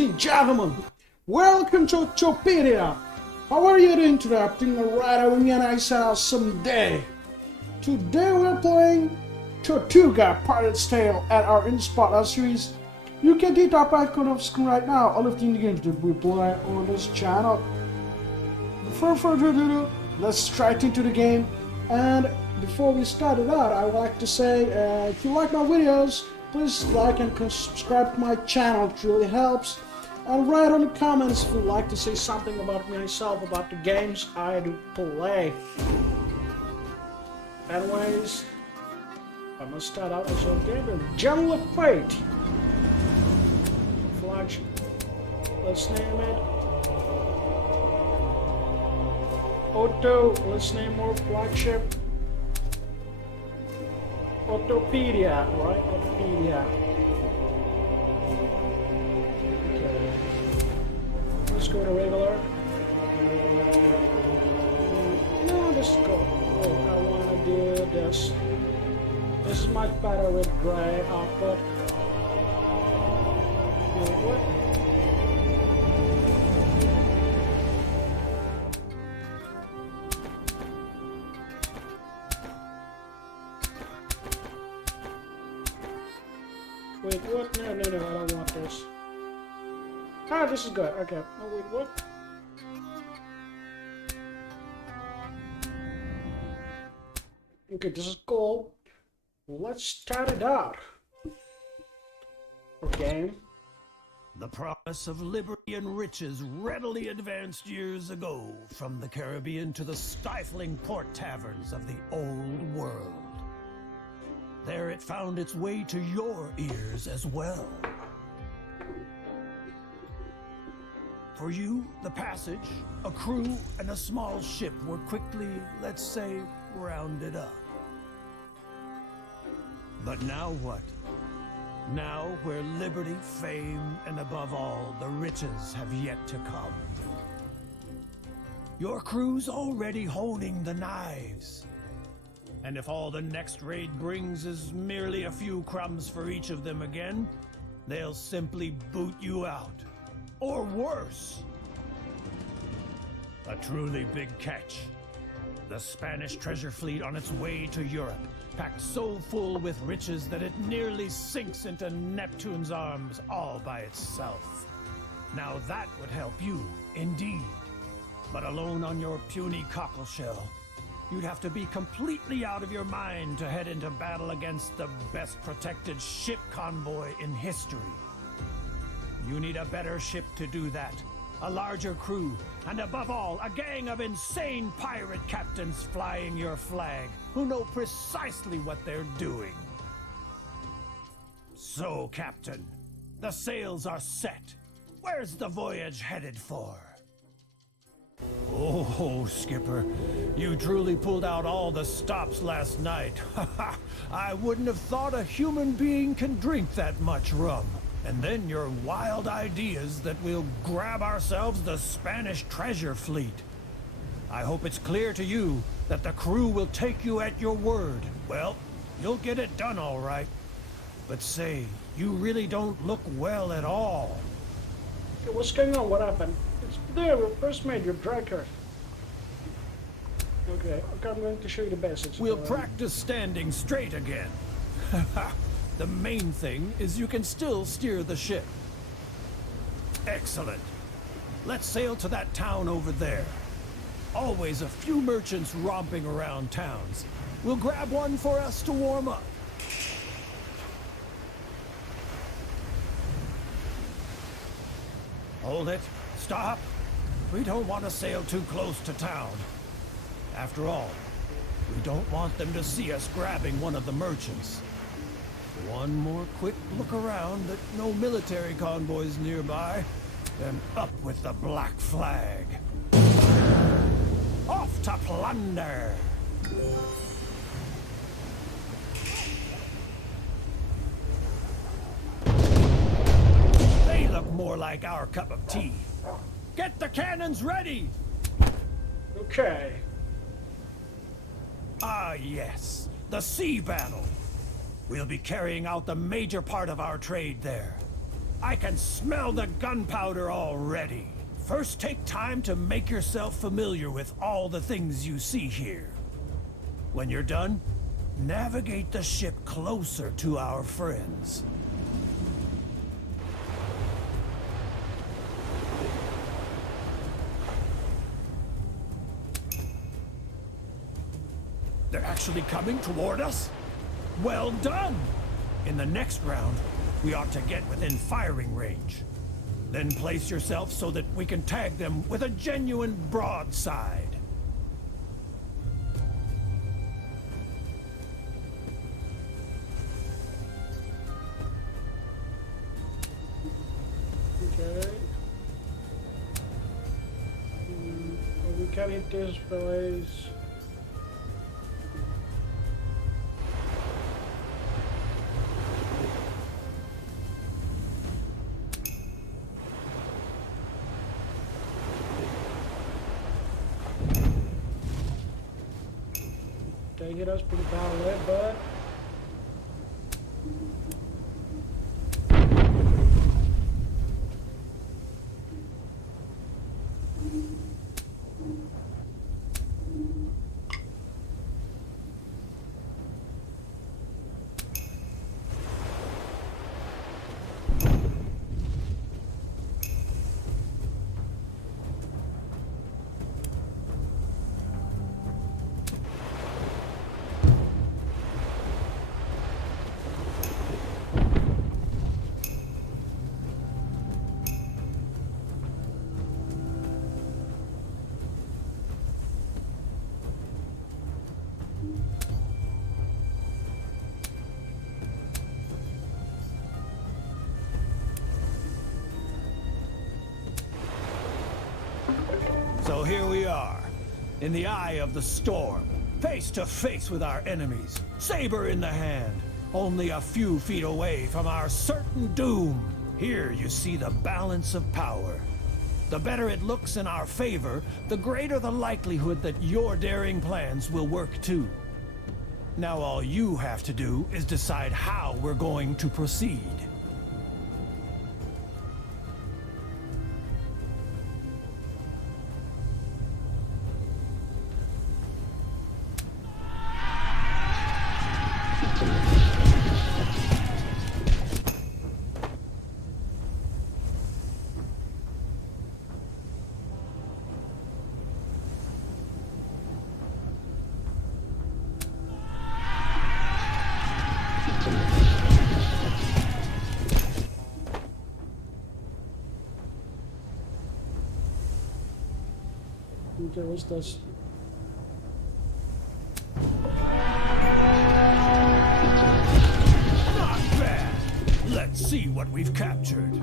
and gentlemen, welcome to Tortuga. How are you doing today? I think alright, having a nice awesome day. Today we're playing Tortuga Pirate's Tale at our InSpot series. You can see the top icon of screen right now. All of the games that we play on this channel. Before further ado, let's straight into the game. And before we start it out, I would like to say, if you like my videos, please like and subscribe to my channel. It really helps. And write on the comments if you'd like to say something about myself, about the games I do play. Anyways, I'm gonna start out with some game. General of Fate. Flagship. Let's name it. Otto. Let's name more flagship. Autopedia, right? Autopedia. Okay. Let's go to regular. No, let's go. Oh, I wanna do this. This is much better with gray output. Wait, what? Wait, what? No, I don't want this. Ah, this is good. Okay. Oh, wait, what? Okay, this is cool. Let's start it out. Okay. The promise of liberty and riches readily advanced years ago from the Caribbean to the stifling port taverns of the old world. There it found its way to your ears as well. For you, the passage, a crew, and a small ship were quickly, let's say, rounded up. But now what? Now where liberty, fame, and above all, the riches have yet to come. Your crew's already honing the knives. And if all the next raid brings is merely a few crumbs for each of them again, they'll simply boot you out. Or worse. A truly big catch. The Spanish treasure fleet on its way to Europe, packed so full with riches that it nearly sinks into Neptune's arms all by itself. Now that would help you, indeed. But alone on your puny cockleshell, you'd have to be completely out of your mind to head into battle against the best protected ship convoy in history. You need a better ship to do that, a larger crew, and above all, a gang of insane pirate captains flying your flag, who know precisely what they're doing. So, Captain, the sails are set. Where's the voyage headed for? Oh, Skipper, you truly pulled out all the stops last night. I wouldn't have thought a human being can drink that much rum. And then your wild ideas that we'll grab ourselves the Spanish treasure fleet. I hope it's clear to you that the crew will take you at your word. Well, you'll get it done all right. But say, you really don't look well at all. Okay, what's going on? What happened? It's there, we first made your Draker. Okay, I'm going to show you the basics. We'll practice standing straight again. The main thing is you can still steer the ship. Excellent. Let's sail to that town over there. Always a few merchants romping around towns. We'll grab one for us to warm up. Hold it. Stop. We don't want to sail too close to town. After all, we don't want them to see us grabbing one of the merchants. One more quick look around that no military convoys nearby, then up with the black flag. Off to plunder! They look more like our cup of tea. Get the cannons ready! Okay. Ah, yes. The sea battle. We'll be carrying out the major part of our trade there. I can smell the gunpowder already. First, take time to make yourself familiar with all the things you see here. When you're done, navigate the ship closer to our friends. They're actually coming toward us? Well done! In the next round, we ought to get within firing range. Then place yourself so that we can tag them with a genuine broadside. Okay. We can hit this place. They hit us pretty badly, but So here we are, in the eye of the storm, face to face with our enemies, saber in the hand, only a few feet away from our certain doom. Here you see the balance of power. The better it looks in our favor, the greater the likelihood that your daring plans will work too. Now all you have to do is decide how we're going to proceed. okay, what's this? Not bad! Let's see what we've captured.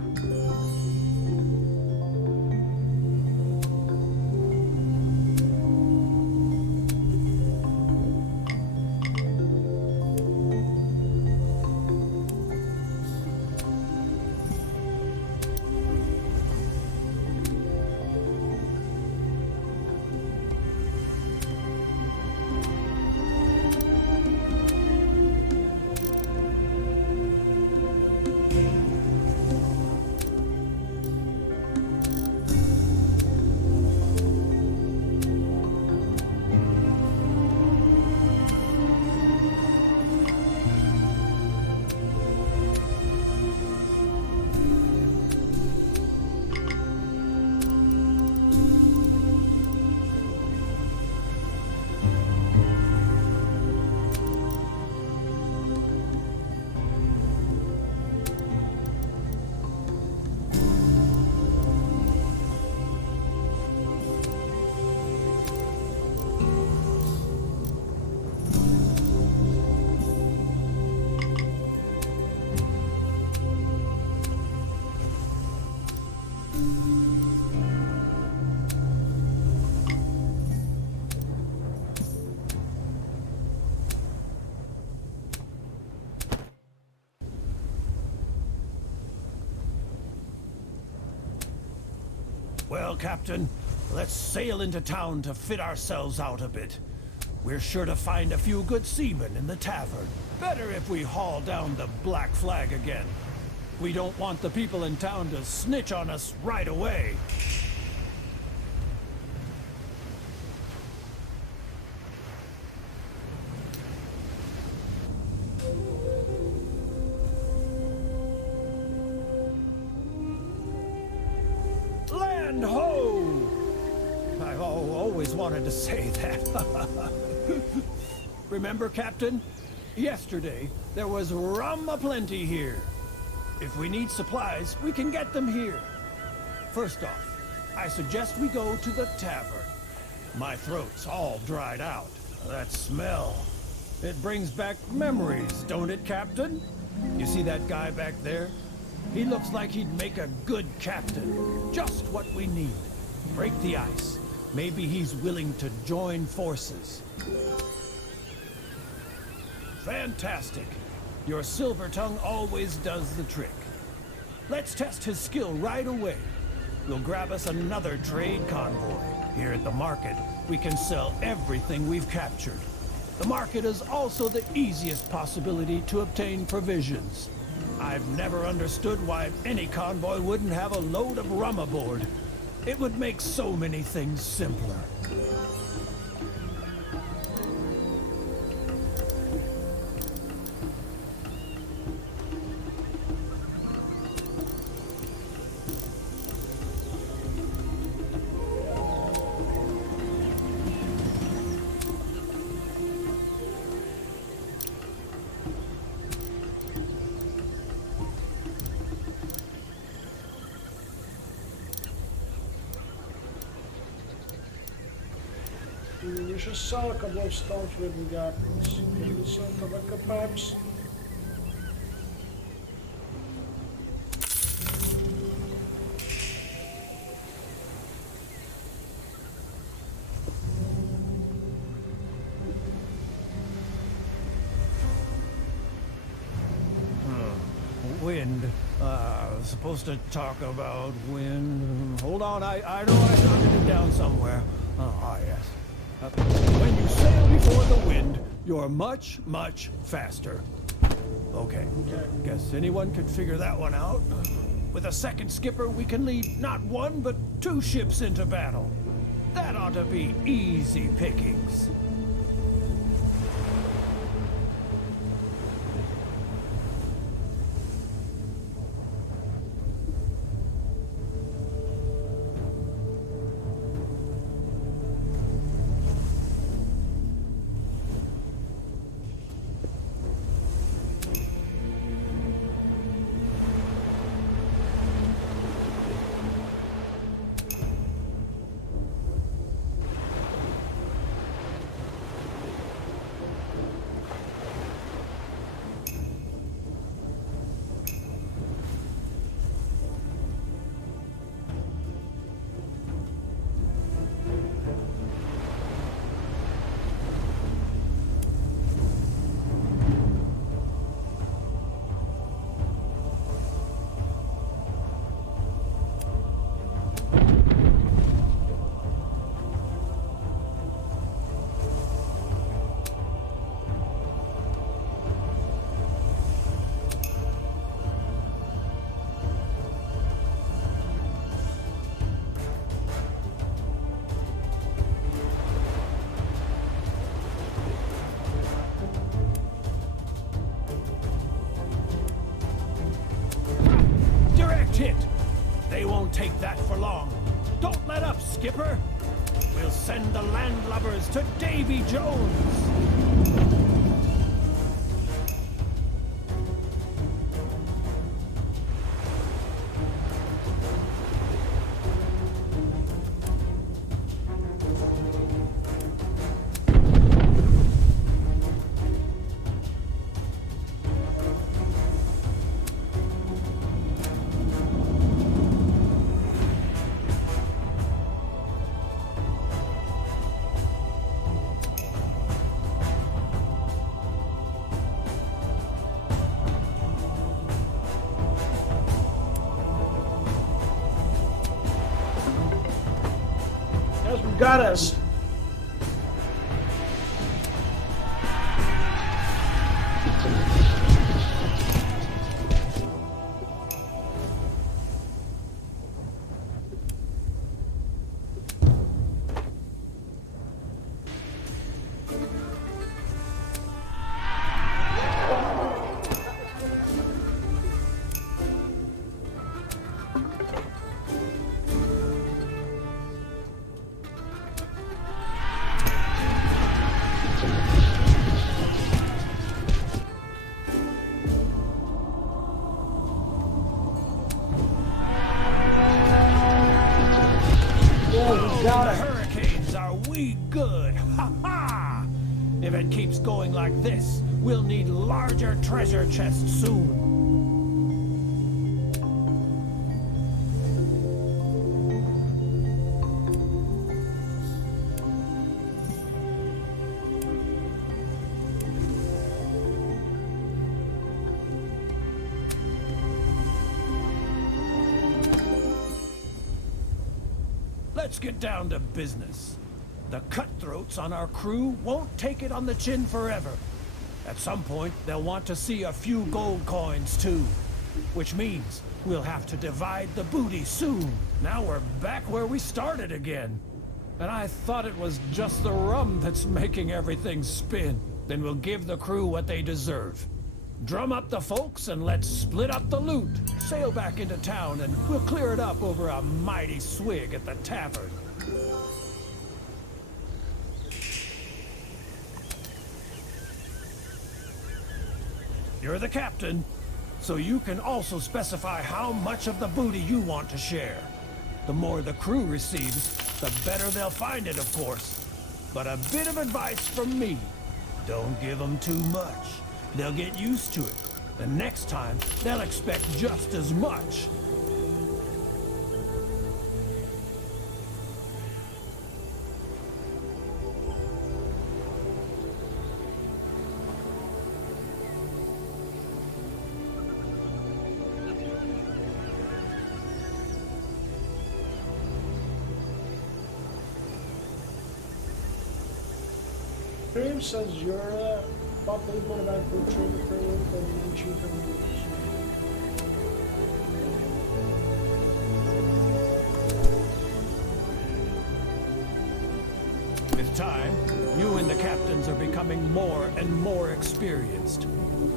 Well, Captain, let's sail into town to fit ourselves out a bit. We're sure to find a few good seamen in the tavern. Better if we haul down the Black Flag again. We don't want the people in town to snitch on us right away. Land ho! I've always wanted to say that. Remember, Captain? Yesterday, there was rum aplenty here. If we need supplies, we can get them here. First off, I suggest we go to the tavern. My throat's all dried out. That smell. It brings back memories, don't it, Captain? You see that guy back there? He looks like he'd make a good captain. Just what we need. Break the ice. Maybe he's willing to join forces. Fantastic. Your silver tongue always does the trick. Let's test his skill right away. We'll grab us another trade convoy. Here at the market, we can sell everything we've captured. The market is also the easiest possibility to obtain provisions. I've never understood why any convoy wouldn't have a load of rum aboard. It would make so many things simpler. We should sell a couple of stuff that we got. Maybe some tobacco pipes. Wind. Supposed to talk about wind. Hold on, I know I jotted it down somewhere. Yes. When you sail before the wind, you're much, much faster. Okay. Guess anyone could figure that one out. With a second skipper, we can lead not one, but 2 ships into battle. That ought to be easy pickings. Hit. They won't take that for long. Don't let up, skipper. We'll send the landlubbers to Davy Jones. Got us. going like this, we'll need larger treasure chests soon. Let's get down to business. The cutthroats on our crew won't take it on the chin forever. At some point, they'll want to see a few gold coins too. Which means we'll have to divide the booty soon. Now we're back where we started again. And I thought it was just the rum that's making everything spin. Then we'll give the crew what they deserve. Drum up the folks and let's split up the loot. Sail back into town and we'll clear it up over a mighty swig at the tavern. You're the captain, so you can also specify how much of the booty you want to share. The more the crew receives, the better they'll find it, of course. But a bit of advice from me. Don't give them too much. They'll get used to it. The next time, they'll expect just as much. Crave says you're probably what about butchering the crave and mention With time, you and the captains are becoming more and more experienced.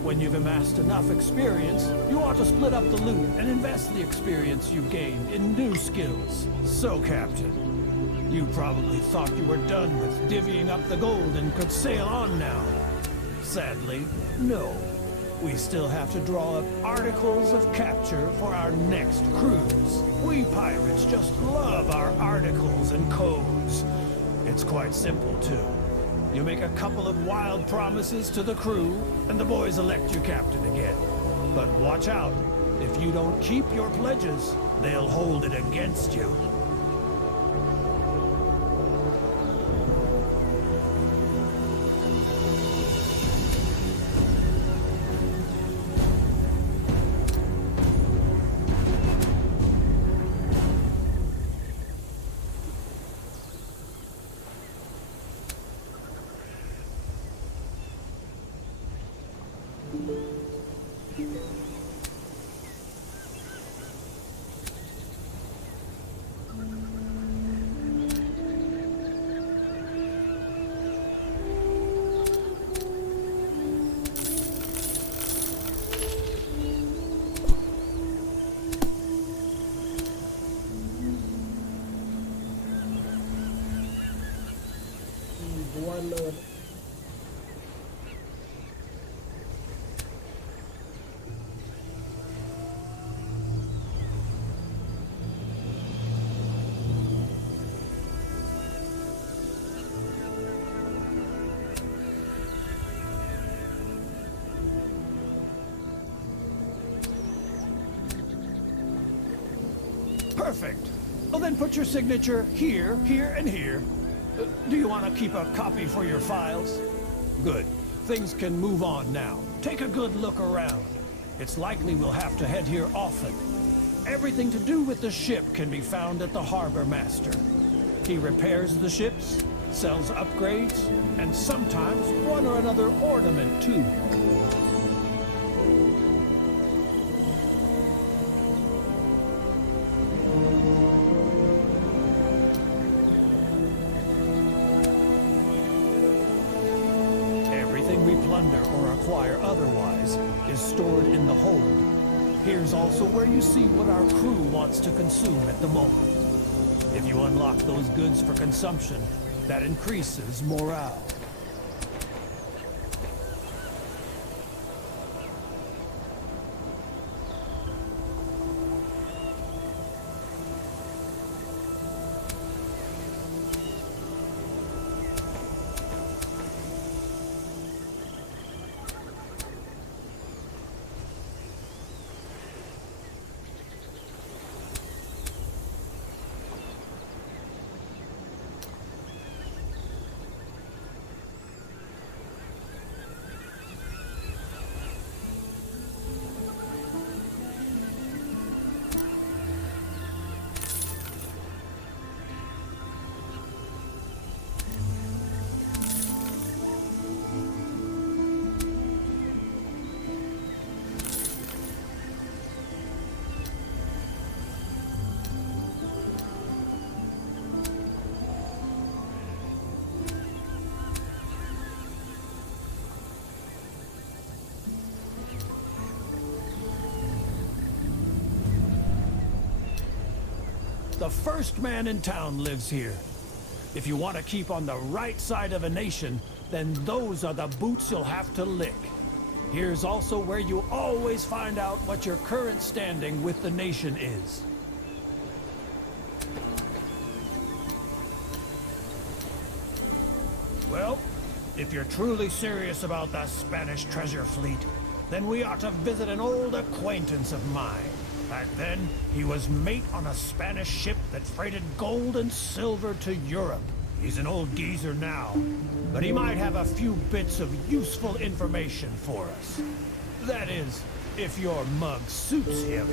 When you've amassed enough experience, you ought to split up the loot and invest the experience you gained in new skills. So, Captain, you probably thought you were done with divvying up the gold and could sail on now. Sadly, no. We still have to draw up articles of capture for our next cruise. We pirates just love our articles and codes. It's quite simple, too. You make a couple of wild promises to the crew, and the boys elect you captain again. But watch out. If you don't keep your pledges, they'll hold it against you. Perfect. Well, then put your signature here, here, and here. Do you want to keep a copy for your files? Good. Things can move on now. Take a good look around. It's likely we'll have to head here often. Everything to do with the ship can be found at the harbor master. He repairs the ships, sells upgrades, and sometimes one or another ornament too. Or acquire otherwise is stored in the hold. Here's also where you see what our crew wants to consume at the moment. If you unlock those goods for consumption, that increases morale. The first man in town lives here. If you want to keep on the right side of a nation, then those are the boots you'll have to lick. Here's also where you always find out what your current standing with the nation is. Well, if you're truly serious about the Spanish treasure fleet, then we ought to visit an old acquaintance of mine. Back then, he was mate on a Spanish ship that freighted gold and silver to Europe. He's an old geezer now, but he might have a few bits of useful information for us. That is, if your mug suits him.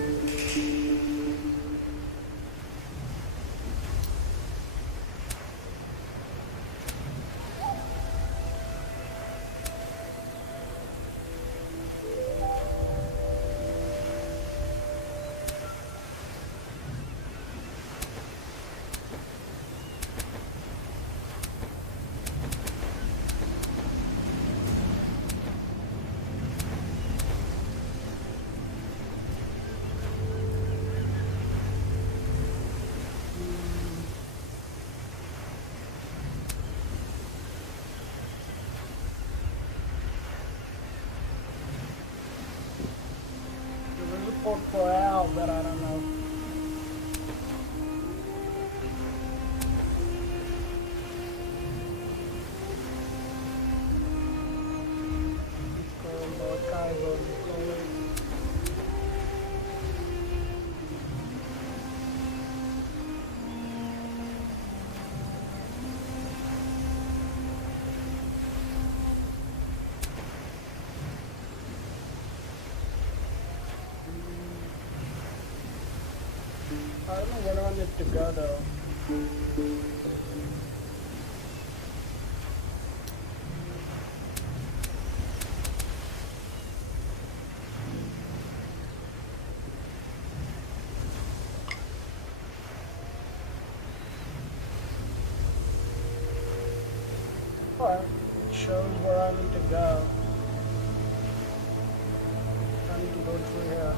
Corral, but I don't know. I don't know where do I need to go though. Alright, it shows where I need to go. I need to go through here.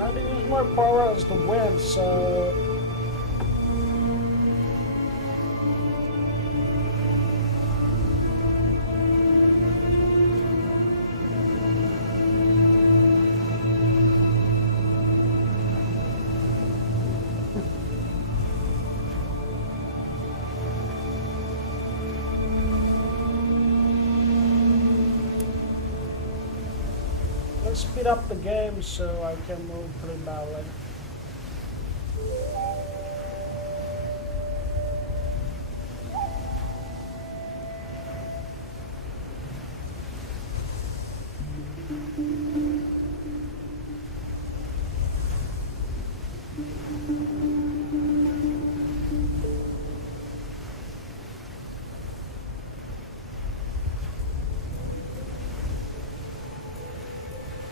I didn't use my power as the wind, so... Let's speed up the game so I can move pretty badly.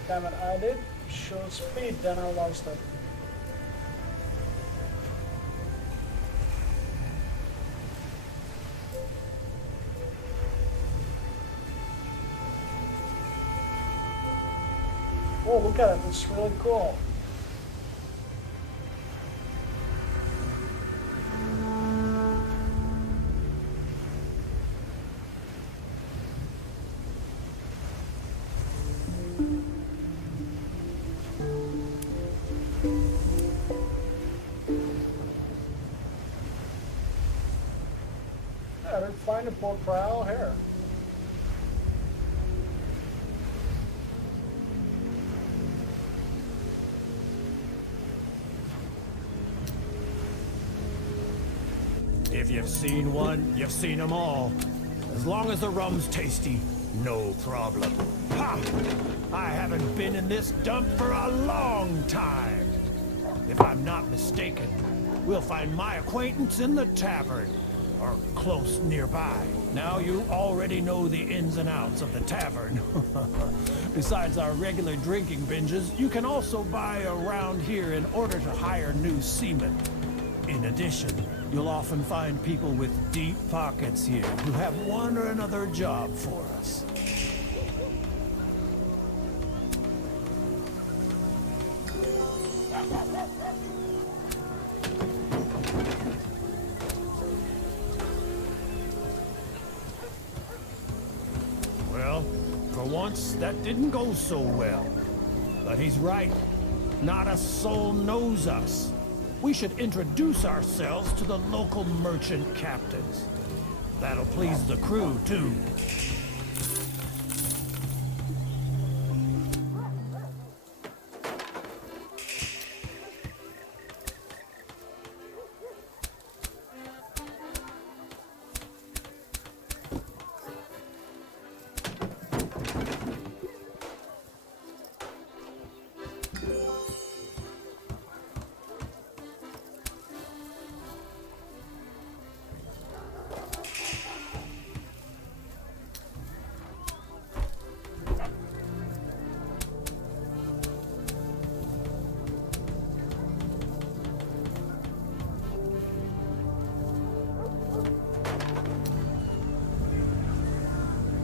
Damn it, I did show speed, then I lost it. Oh, look at it, it's really cool. I didn't find a port corral here. If you've seen one, you've seen them all. As long as the rum's tasty, No problem. Ha! I haven't been in this dump for a long time. If I'm not mistaken, we'll find my acquaintance in the tavern, or close nearby. Now you already know the ins and outs of the tavern. Besides our regular drinking binges, you can also buy around here in order to hire new seamen. In addition, you'll often find people with deep pockets here who have one or another job for us. Well, for once, that didn't go so well. But he's right. Not a soul knows us. We should introduce ourselves to the local merchant captains. That'll please the crew, too.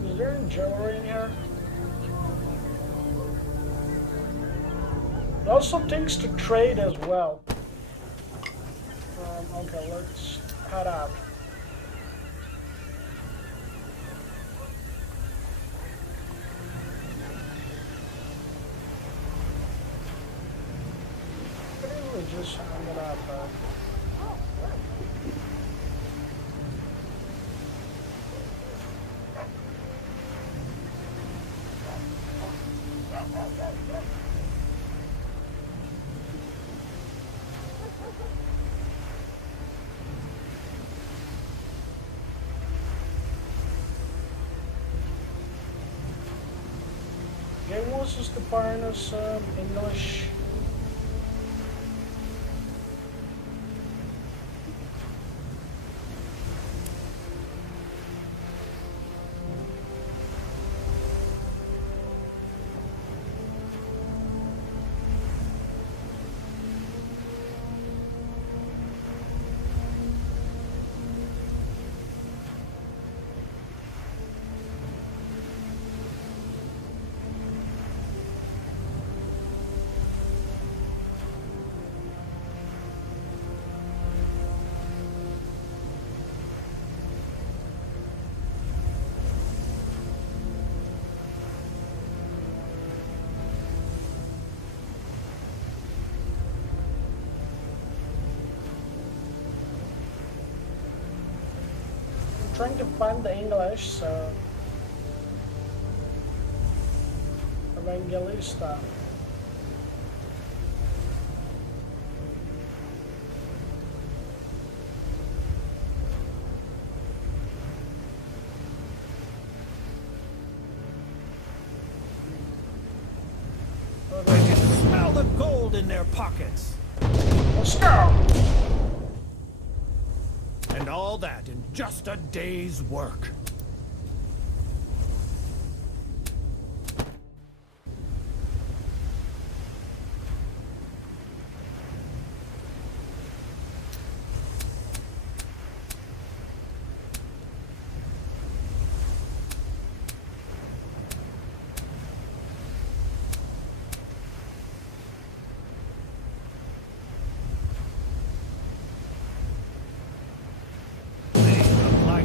Is there any jewelry in here? There are also things to trade as well. Okay, let's head out. We just hang it up. Game was just the partners English. Trying to find the English, so Evangelista. I can smell the gold in their pockets. Let's go! And all that in just a day's work.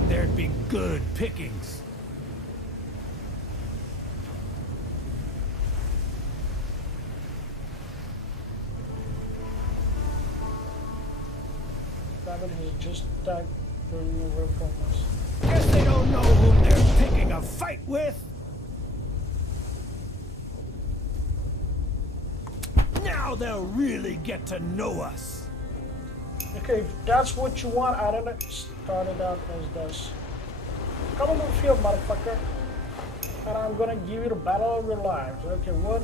There'd be good pickings. Rabbit has just died during the reformers. Guess they don't know whom they're picking a fight with. Now they'll really get to know us. Okay, if that's what you want, I didn't start it out as this. Come on the field, motherfucker. And I'm gonna give you the battle of your lives. Okay, what?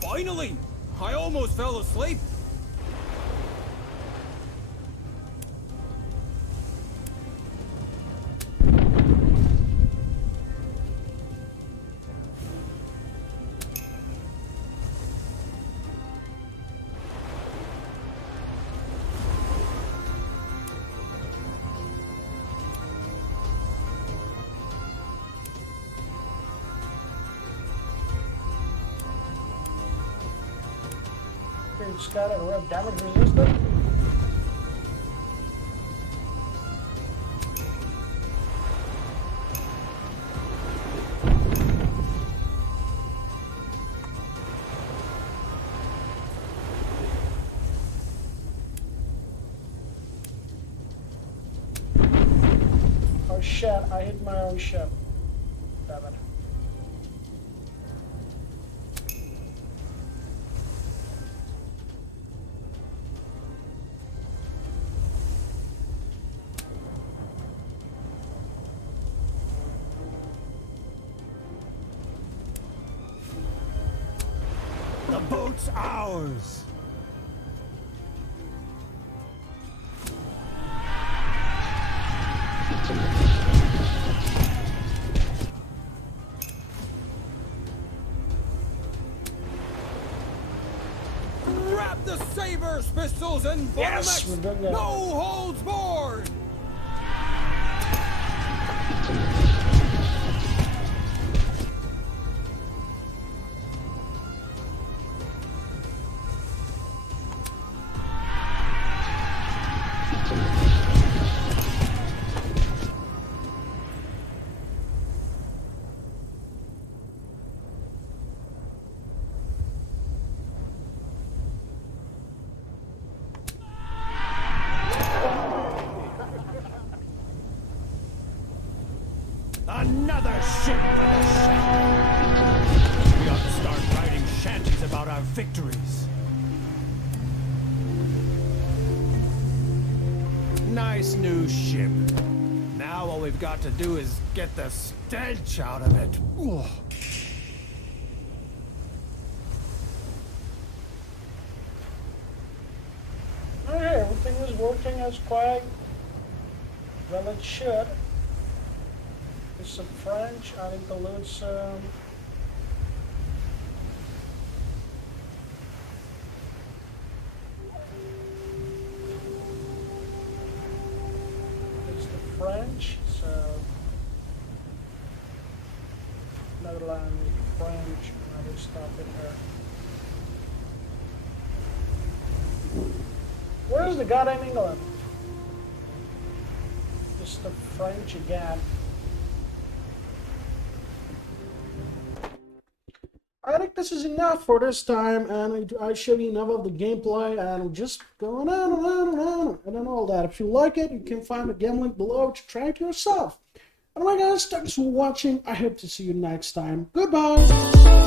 Finally! I almost fell asleep. Okay, it's got a red damage resistant. Oh shit, I hit my own ship. Damn it. The boat's ours! Grab the sabers, pistols, and Yes, bottlenecks! we're doing that. No holds barred! Another ship with a shanty! We ought to start writing shanties about our victories. Nice new ship. Now all we've got to do is get the stench out of it. Ugh. Okay, everything is working as quite well it should. It's some French, I need to load some. It's the French, so Netherlands, French, another stuff in here. Where's the goddamn England? It's the French again. I think this is enough for this time, and I showed you enough of the gameplay, and I'm just going on and on and on, and all that. If you like it, you can find the game link below to try it yourself. Anyway guys, thanks for watching. I hope to see you next time. Goodbye!